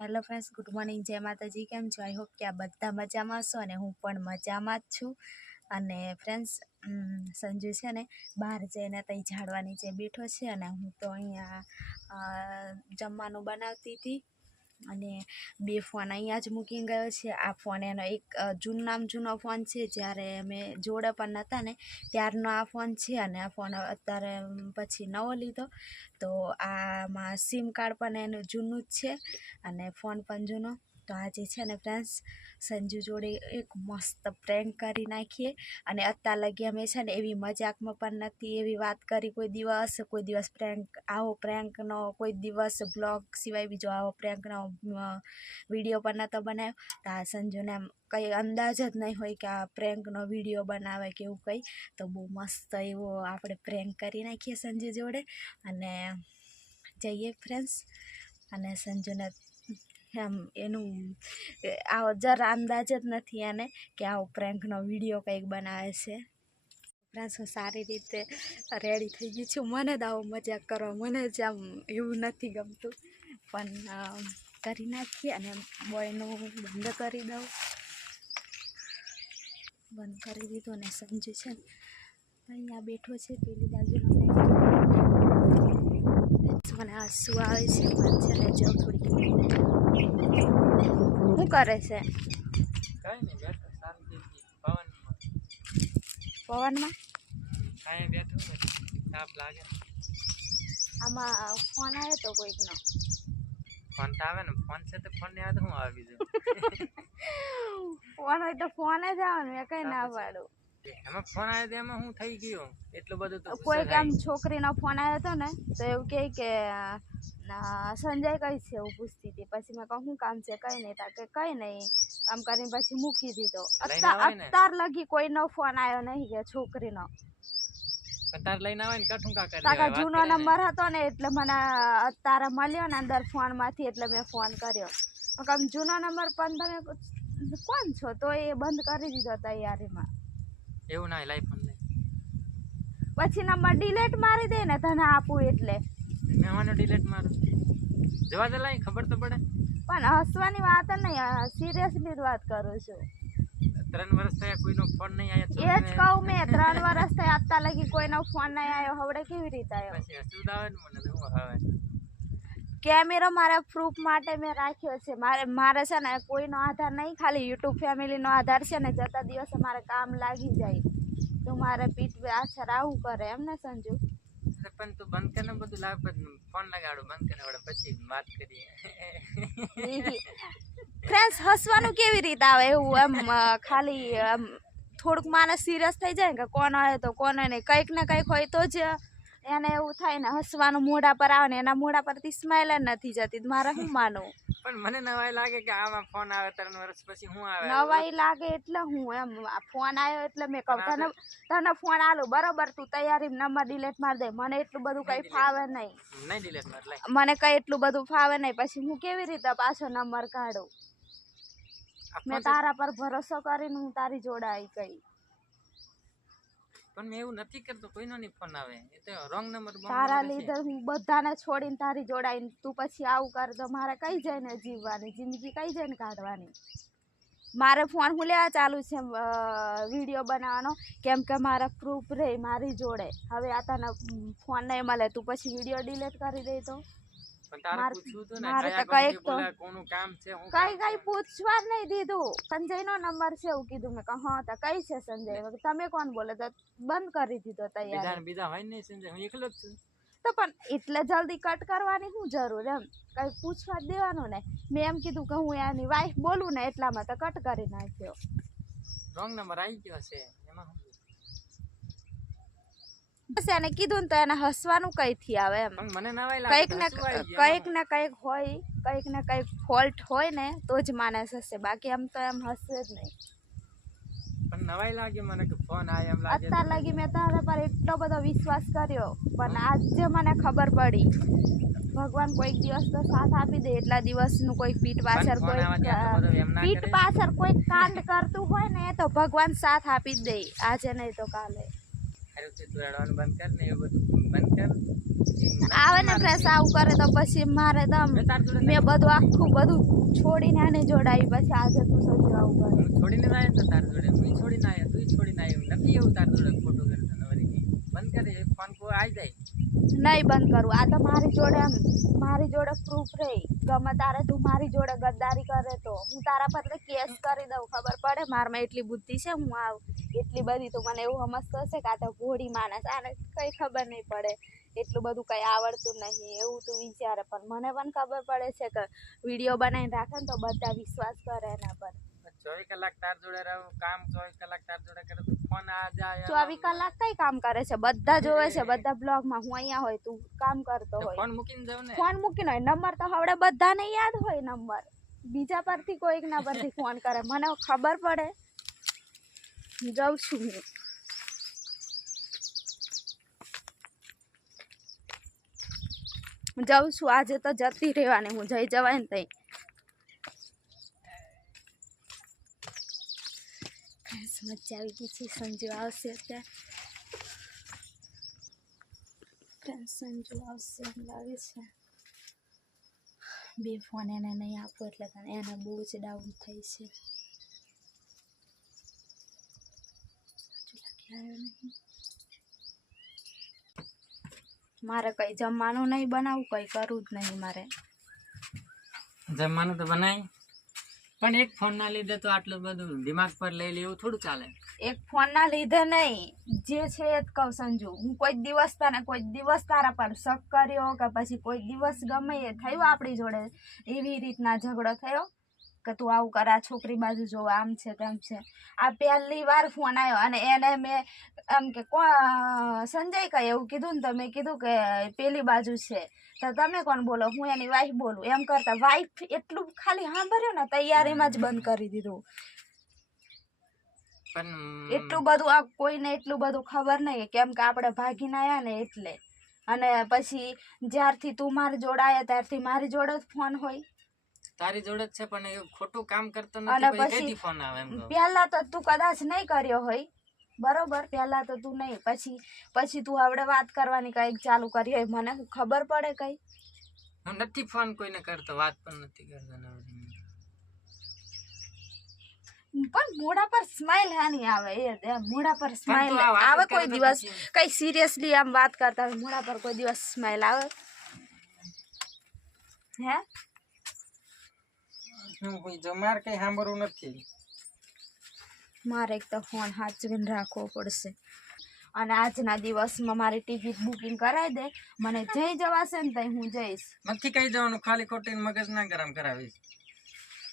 Hello friends, good morning, જય માતાજી. કેમ છો? આઈ હોપ કે આ બધા મજામાં હશો અને હું પણ મજામાં જ છું. અને ફ્રેન્ડ્સ, સંજુ છે ને બહાર જઈને ત્યાં ઝાડવા નીચે બેઠો છે અને હું તો અહીંયા જમવાનું બનાવતી હતી. અને બે ફોન અહીંયા જ મૂકી ગયો છે. આ ફોન એનો એક જૂનો ફોન છે, જ્યારે અમે જોડે પણ નહોતા ને ત્યારનો આ ફોન છે, અને આ ફોન અત્યારે પછી નવો લીધો. તો આમાં સિમ કાર્ડ પણ એનું જૂનું જ છે અને ફોન પણ જૂનો. તો આજે છે ને ફ્રેન્ડ્સ, સંજુ જોડે એક મસ્ત પ્રેન્ક કરી નાખીએ. અને અત્યાર લગી અમે છે ને એવી મજાકમાં પણ નથી એવી વાત કરી કોઈ દિવસ પ્રેન્કનો કોઈ દિવસ બ્લોગ સિવાય બીજો આવો પ્રેન્કનો વિડીયો પણ નહોતો બનાવ્યો. તો આ સંજુને આમ કંઈ અંદાજ જ નહીં હોય કે આ પ્રેન્કનો વિડીયો બનાવે કે એવું કંઈ. તો બહુ મસ્ત એવો આપણે પ્રેન્ક કરી નાખીએ સંજુ જોડે. અને જઈએ ફ્રેન્ડ્સ, અને સંજુને એમ એનું આવો જરા અંદાજ જ નથી એને કે આવો પ્રેન્કનો વિડીયો કંઈક બનાવે છે. ફ્રેન્ડ્સ, હું સારી રીતે રેડી થઈ ગઈ છું. મને જ આવો મજાક કરવા મને જ આમ એવું નથી ગમતું, પણ કરી નાખીએ. અને બોયનું બંધ કરી દઉં. બંધ કરી દીધું અને સંજુ છે ને અહીંયા બેઠો છે પેલી બાજુનો. મને આંસુ આવે છે. છે ને જો થોડી શું કરે છે? કઈ નહીં, બેઠો શાંતિથી પવનમાં. પવનમાં કાંઈ બેઠો નથી, તાપ લાગે. આમાં ફોન આવ્યો તો કોઈકનો? ફોન તો આવે ને, ફોન છે તો ફોન ને યાદ હું આવી જવું. ફોન હોય તો ફોન જ આવે ને, મેં કઈ ના પાડું. એમાં ફોન આવ્યો તો એમાં હું થઈ ગયું એટલું બધું તો કોઈક આમ છોકરીનો ફોન આવ્યો હતો ને, તો એવું કે સંજય કઈ છે એવું પૂછતી હતી. પછી મેં કહું શું કામ છે? કઈ નહીં. તા કે કઈ નહીં આમ કરીને પછી મૂકી દીધો. અત્યાર લગી કોઈનો ફોન આવ્યો નહીં કે છોકરીનો. તાર લઈને આવે ને કઠું કા કરે. તારા જૂનો નંબર હતો ને એટલે મને અત્યારે મળ્યો ને અંદર ફોન માંથી, એટલે મેં ફોન કર્યો. આમ જૂનો નંબર પણ તમે કોણ છો? તો એ બંધ કરી દીધો તૈયારીમાં. એવું ના લાઈ ફોન લઈ પછી નંબર ડિલીટ મારી દે ને તને આપું એટલે. મેવાનો ડિલીટ મારું જવા દે, લાઈ ખબર તો પડે. પણ હસવાની વાત નહીં, સિરિયસલી જ વાત કરું છું. 3 વર્ષ થયા કોઈનો ફોન નહીં આવ્યો. એ જ કહું મેં, 3 વર્ષ થયા અત્યાર લગી કોઈનો ફોન નહીં આવ્યો. હવડે કેવી રીતે આવ્યો? પછી હસવું આવે ને મને તો હું આવે. કેમેરો મારા પ્રૂફ માટે મેં રાખ્યો છે. મારે છે ને કોઈનો આધાર નહીં, ખાલી યુટ્યુબ ફેમિલીનો આધાર છે ને. જતા દિવસે મારે કામ લાગી જાય તો મારે પીઠ આછર આવું કરે એમ ને સંજુ? પણ તું બંધ કરીને બધું લાવ, ફોન લગાડો બંધ કરીને વળે પછી વાત કરીએ. ફ્રેન્ડ્સ, હસવાનું કેવી રીતે આવે એવું? એમ ખાલી થોડુંક માણસ સિરિયસ થઈ જાય કે કોણ આવે તો કોને નહીં, કંઈક ને કંઈક હોય તો જ એને એવું થાય ને. હસવાનું મોઢા પર આવે ને એના મોઢા પરથી સ્માઈલ જ નથી જતી. મારે શું માનવું? પણ મને નવાઈ લાગે કે આમાં ફોન આવે 3 વર્ષ પછી હું આવે. નવાઈ લાગે એટલે હું એમ ફોન આવ્યો એટલે મેં કહું તને ફોન આલું બરોબર, તું તૈયારી નંબર ડિલીટ મારી દે. મને એટલું બધું કઈ ફાવે નહીં. નહીં ડિલીટ માર લાઈ. મને કઈ એટલું બધું ફાવે નહીં. પછી હું કેવી રીતે પાછો નંબર કાઢું? મેં તારા પર ભરોસો કરીને હું તારી જોડે આવી ગઈ. પણ મેં એવું નથી કરતો, કોઈનો નહીં ફોન આવે. એ તો રોંગ નંબર. તારા લીધે હું બધાને છોડીને તારી જોડાઈને તું પછી આવું કર તો મારે કઈ જઈને જીવવાની જિંદગી, કઈ જઈને કાઢવાની? મારે ફોન હું લેવા ચાલુ છે વિડીયો બનાવવાનો, કેમ કે મારા પ્રૂફ રહે મારી જોડે. હવે આ તને ફોન નહીં મળે, તું પછી વિડીયો ડિલીટ કરી દે તો? કઈ પૂછવા જ નહીં દીધું. સંજયનો નંબર છે એવું કીધું. મેં કહું હા, કઈ છે સંજય? તમે કોણ બોલે? તો બંધ કરી દીધો તૈયાર. બીજા હોય નહીં સંજય, હું એકલો જ છું. તો પણ એટલે જલ્દી કટ કરવાની શું જરૂર? એમ કઈ પૂછવા જ દેવાનું ને. મેં એમ કીધું કે હું એની વાઈફ બોલું ને એટલામાં તો કટ કરી નાખ્યો. રોંગ નંબર આવી ગયો છે એમાં. બસ એને કીધું ને તો એને હસવાનું કઈથી આવે એમ? મને નવાઈ લાગે. કંઈક ને કંઈક હોય, કંઈક ને કંઈક ફોલ્ટ હોય ને તો જ માણસ હશે, બાકી એમ તો એમ હશે જ નહીં. પણ નવાઈ લાગે મને કે ફોન આવે એમ લાગે. અત્યાર લગી મેં તારા પર એટલો બધો વિશ્વાસ કર્યો, પણ આજે મને ખબર પડી. ભગવાન કોઈક દિવસ તો સાથ આપી દે. એટલા દિવસનું કોઈ પીઠ પાછળ કોઈ કાંડ કરતું હોય ને તો ભગવાન સાથ આપી જ દે, આજે નહીં તો કાલે. તું રડવાનું બંધ કર ને, એવું બધું બંધ કર આવે ને ફ્રેન્ડ્સ આવું કરે તો પછી મારે તો આમ તાર જોડે મેં બધું આખું બધું છોડીને આને જોડાવી પછી આજે તું સંજુ આવું કરે હું છોડીને ના આવ્યો તાર જોડે હું છોડીને આવ્યો તું છોડીને આવ્યો નથી એવું તાર જોડે ખોટું કરતો નવરી બંધ કરે ફોન કો આવી જાય નહીં બંધ કરું આ તો મારી જોડે આમ મારી જોડે પ્રૂફ રહી ગમે તારે તું મારી જોડે ગદ્દારી કરે તો હું તારા પર કેસ કરી દઉં ખબર પડે મારમાં એટલી બુદ્ધિ છે હું આવું એટલી બધી તો મને એવું સમજતો હશે કે આ તો ઘોડી માણસ આને કંઈ ખબર નહીં પડે એટલું બધું કંઈ આવડતું નહીં એવું તું વિચારે પણ મને પણ ખબર પડે છે કે વિડીયો બનાવીને રાખે ને તો બધા વિશ્વાસ કરે એના પર 24 કલાક તાર જોડે રહું કામ 24 કલાક તાર જોડે કરે તો ફોન આ જાય 24 કલાક કઈ કામ કરે છે બધા જોવે છે બધા બ્લોગમાં હું અહીંયા હોય તું કામ કરતો હોય ફોન મૂકીને જાવ ને ફોન મૂકીને હોય નંબર તો હવે બધાને યાદ હોય નંબર બીજા પરથી કોઈકના પરથી ફોન કરે મને ખબર પડે જાઉં છું હું જાઉં છું આજે તો જતી રહેવાની હું જઈ જવાય ને તઈ મજા આવી ગઈ છે સંજુ આવશે અત્યારે સંજુ આવશે એમ લાગે છે બે ફોન એને નહીં આપો એટલે એને બહુ જ ડાઉન થઈ છે મારે કઈ જમવાનું નહીં બનાવવું કઈ કરવું જ નહીં મારે જમવાનું તો બનાય પણ એક ફોન ના લીધે તો આટલું બધું દિમાગ પર લઈ લે એવું થોડું ચાલે એક ફોન ના લીધે નહીં જે છે એ જ કહું સંજુ હું કોઈ દિવસ તને કોઈ દિવસ તારા પર શક કર્યો કે પછી કોઈ દિવસ ગમે એ થયું આપણી જોડે એવી રીતના ઝઘડો થયો કે તું આવું કર આ છોકરી બાજુ જો આમ છે તેમ છે આ પહેલી વાર ફોન આવ્યો અને એને મેં એમ કે સંજય કઈ એવું કીધું ને તો મેં કીધું કે પેલી બાજુ છે તો તમે કોણ બોલો હું એની વાઈફ બોલું એમ કરતા વાઈફ એટલું ખાલી સાંભળ્યું ને તૈયારીમાં જ બંધ કરી દીધું પણ એટલું બધું આ કોઈને એટલું બધું ખબર નહીં કેમ કે આપણે ભાગીને આવ્યા ને એટલે અને પછી જ્યારથી તું મારી જોડે આવ્યા ત્યારથી મારી જોડે જ ફોન હોય તારી જોડે જ છે પણ એ ખોટું કામ કરતો અને નથી પછી કઈથી ફોન આવે એમ પહેલા તો તું કદાચ નહીં કર્યો હોય બરોબર પહેલા તો તું નહીં પછી તું હવે વાત કરવાની કઈક ચાલુ કરી હોય મને ખબર પડે કઈ હું નથી ફોન કોઈને કરતો વાત પણ નથી કરતો નવરી પણ મોઢા પર સ્માઈલ હાની આવે એ મોઢા પર સ્માઈલ આ વાત આવે જ કરે કોઈ તો દિવસ પછી- કઈ સિરિયસલી આમ વાત કરતા હોય મોઢા પર કોઈ દિવસ સ્માઈલ આવે હે જો મારે કઈ સાંભળવું નથી મારે એક તો ફોન સાચવીને રાખવો પડશે અને આજના દિવસમાં મારી ટિકિટ બુકિંગ કરાવી દે મને જઈ જવાશે ને તઈ હું જઈશ નથી કઈ જવાનું ખાલી ખોટી મગજ ના ગરમ કરાવીશ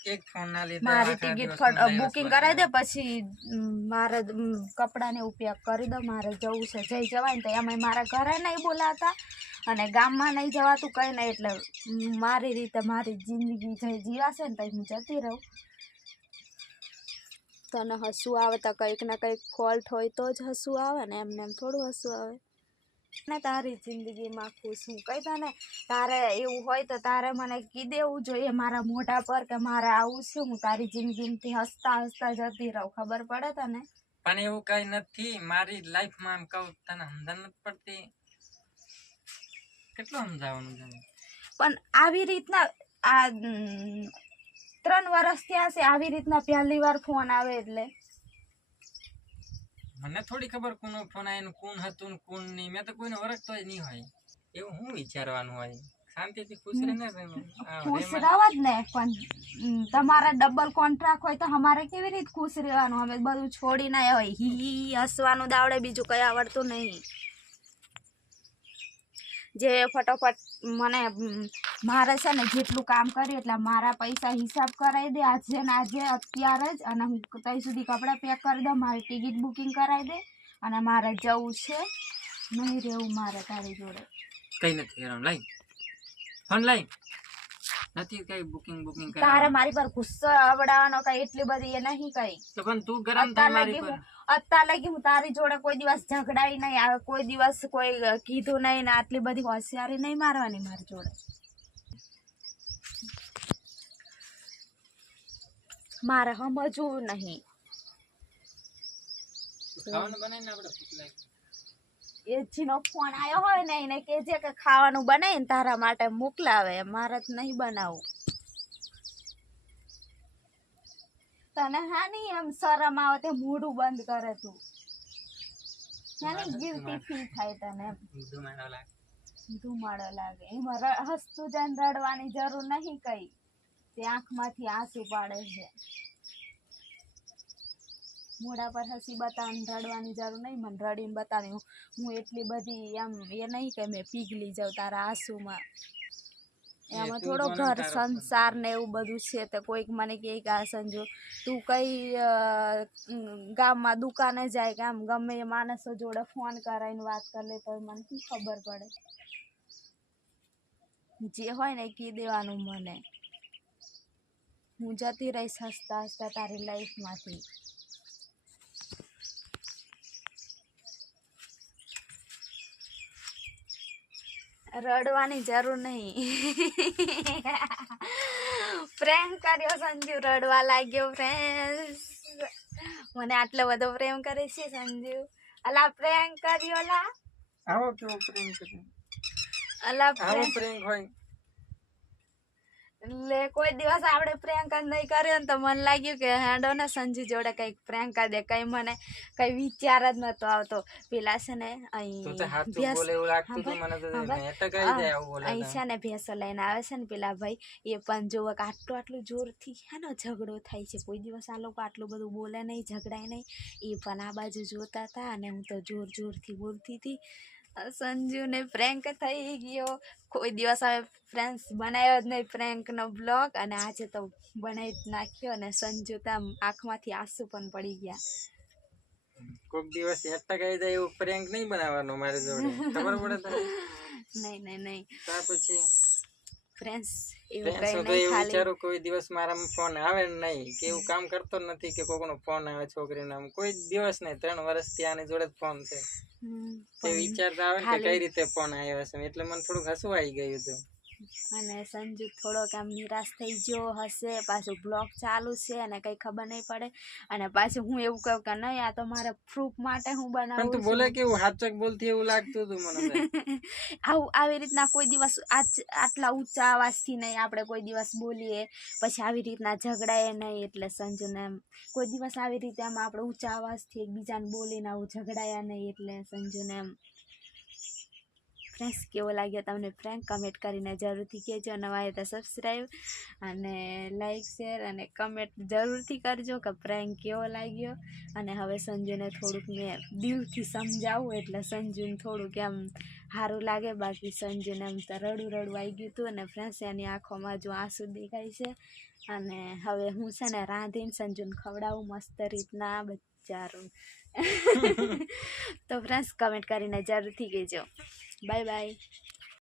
એક ફોન ના લીધે મારી આખા ટિકિટ દિવસમાં દિવસ બુકિંગ બગાડે. કરાવી દે પછી મારે કપડાને ઉપયોગ કરી દો મારે જવું છે જઈ જવાય ને તો એમાં મારા ઘરે નહીં બોલાતા અને ગામમાં નહીં જવાતું કંઈ નહીં એટલે મારી રીતે મારી જિંદગી જે જીવાશે ને તો હું જતી રહું તને હસવું આવે તો કંઈક ને કંઈક ફોલ્ટ હોય તો જ હસવું આવે ને એમને એમ થોડું હસવું આવે ને તારી જિંદગીમાં ખુશ હું કહી તને તારે એવું હોય તો તારે મને કહી દેવું જોઈએ મારા મોઢા પર કે મારે આવું છે હું તારી જિંદગીમાંથી હસતા હસતા જતી રહું ખબર પડે તને પણ એવું કઈ નથી મારી લાઈફમાં એમ કહું તને સમજણ નથી પડતી કેટલું સમજાવવાનું તને પણ આવી રીતના આ 3 વર્ષ થયા છે આવી રીતના પહેલી વાર ફોન આવે એટલે મને થોડી ખબર કોનો ફોન આવ્યો કોણ હતું ને કોણ નહીં મેં તો કોઈને ઓળખતો જ નહીં હોય એવું હું વિચારવાનું હોય શાંતિથી ખુશ રહીને ખુશ રહેવા જ ને પણ તમારા ડબલ કોન્ટ્રાક્ટ હોય તો અમારે કેવી રીતે ખુશ રહેવાનું અમે બધું છોડીને આવ્યા હોય હી હસવાનું દાવડે બીજું કંઈ આવડતું નહીં જે ફટોફટ મને મારે છે ને જેટલું કામ કર્યું એટલે મારા પૈસા હિસાબ કરાવી દે આજે ને આજે અત્યારે જ અને હું ત્યાં સુધી કપડાં પેક કરી દઉં મારી ટિકિટ બુકિંગ કરાવી દે અને મારે જવું છે નહીં રહેવું મારે તારી જોડે કઈ નથી કરવાનું લઈ ફોન લઈ નથી કઈ બુકિંગ તારે મારી પર ગુસ્સો આવડાવવાનો કઈ એટલી બધી એ નહીં કઈ તો પણ તું ગરમ થાય મારી પર અત્યાર લગી હું તારી જોડે કોઈ દિવસ ઝઘડાઈ નહીં આવે કોઈ દિવસ કોઈ કીધું નહીં ને આટલી બધી હોશિયારી નહીં મારવાની મારી જોડે મારે સમજવું નહીં ખાવાનું બનાવીને આપણે ભૂખ લાગી એ જેનો ફોન આવ્યો હોય ને એને કહેજે કે ખાવાનું બનાવીને તારા માટે મોકલાવે, મારે જ નહીં બનાવું. તને હા નહીં એમ શરમ આવે તે મોઢું બંધ કરે તું, હા ગિલ્ટી ફીલ થાય તને એમ ધુમાડો લાગે. ધુમાડો લાગે. એમાં હસતું જઈને રડવાની જરૂર નહીં કઈ, તે આંખમાંથી આંસુ પાડે છે. મોઢા પર હસી બતાવીને રડવાની જરૂર નહીં, મને રડીને બતાવી હું એટલી બધી એમ એ નહીં કે મેં પીગલી જાઉં તારા આંસુમાં. એમાં થોડો ઘર સંસાર ને એવું બધું છે. તો કોઈક મને કહે કે આ સંજુ તું કઈ ગામમાં દુકાને જાય કે આમ ગમે એ માણસો જોડે ફોન કરાવીને વાત કરી લે તો મને શું ખબર પડે. જે હોય ને કહી દેવાનું મને, હું જતી રહીશ હસતા હસતા તારી લાઈફમાંથી. રડવાની જરૂર નહીં. પ્રેમ કર્યો સંજુ, રડવા લાગ્યો. ફ્રેન્ડ્સ મને આટલો બધો પ્રેમ કરે છે સંજુ. અલા પ્રેમ કર્યો લા. આવો કેવો પ્રેમ કર્યો. અલા આવો પ્રેમ હોય લે કોઈ દિવસ આપણે પ્રેન્ક જ નહીં કર્યો ને તો મને લાગ્યું કે હેડો ને સંજુ જોડે કંઈક પ્રેન્ક કરી દે. કઈ મને કઈ વિચાર જ નતો આવતો. પેલા છે ને અહીં છે ને ભેંસો લઈને આવે છે ને પેલા ભાઈ, એ પણ જોવે કે આટલું જોરથી હેનો ઝઘડો થાય છે. કોઈ દિવસ આ લોકો આટલું બધું બોલે નહીં, ઝઘડાય નહીં. એ પણ આ બાજુ જોતા હતા અને હું તો જોરથી બોલતી હતી. સંજુને પ્રેન્ક થઈ ગયો. કોઈ દિવસ હવે ફ્રેન્ડ્સ બનાવ્યો જ નહીં પ્રેન્કનો બ્લોગ, અને આજે તો બનાવી જ નાખ્યો. અને સંજુ તો આમ આંખમાંથી આંસુ પણ પડી ગયા. કોઈક દિવસ હેટા કહી જાય એવું પ્રેન્ક નહીં બનાવવાનું મારી જોડે, ખબર પડે તને? નહીં ત્યાર પછી ફ્રેન્ડ્સ એવું કઈ નહીં. વિચારું કોઈ દિવસ મારામાં ફોન આવે નહીં કે એવું કામ કરતો નથી કે કોઈનો ફોન આવે છોકરીનો, કોઈ દિવસ નહીં. 3 વર્ષથી આની જોડે જ ફોન છે. તે વિચારતા આવે કે કઈ રીતે ફોન આવ્યો છે, એટલે મને થોડુંક હસવું આવી ગયું હતું. અને સંજુ થોડોક આમ નિરાશ થઈ ગયો હશે. પાછું બ્લોગ ચાલુ છે અને કઈ ખબર નહીં પડે. અને પાછું હું એવું કહું કે નહીં આ તો મારે પ્રૂફ માટે હું બનાવું. તું બોલે કેવું હાચક બોલતી એવું લાગતું હતું મને. આવું આવી રીતના કોઈ દિવસ આટલા ઊંચા અવાજથી નહીં આપણે કોઈ દિવસ બોલીએ, પછી આવી રીતના ઝઘડાએ નહીં. એટલે સંજુને એમ કોઈ દિવસ આવી રીતે આમ આપણે ઊંચા અવાજથી એકબીજાને બોલીને આવું ઝઘડાયા નહીં. એટલે સંજુને એમ ફ્રેન્ડ્સ કેવો લાગ્યો તમને પ્રેન્ક કમેન્ટ કરીને જરૂરથી કહેજો. નવા હોય તો સબસ્ક્રાઈબ અને લાઈક શેર અને કમેન્ટ જરૂરથી કરજો કે પ્રેન્ક કેવો લાગ્યો. અને હવે સંજુને થોડુંક મેં દિલથી સમજાવું એટલે સંજુને થોડુંક એમ સારું લાગે. બાકી સંજુને એમ તો રડું આવી ગયું હતું. અને ફ્રેન્ડ્સ એની આંખોમાં જો આંસુ દેખાય છે. અને હવે હું છે ને રાંધીને સંજુને ખવડાવું મસ્ત રીતના બચારું. તો ફ્રેન્ડ્સ કમેન્ટ કરીને જરૂરથી કહેજો. Bye bye.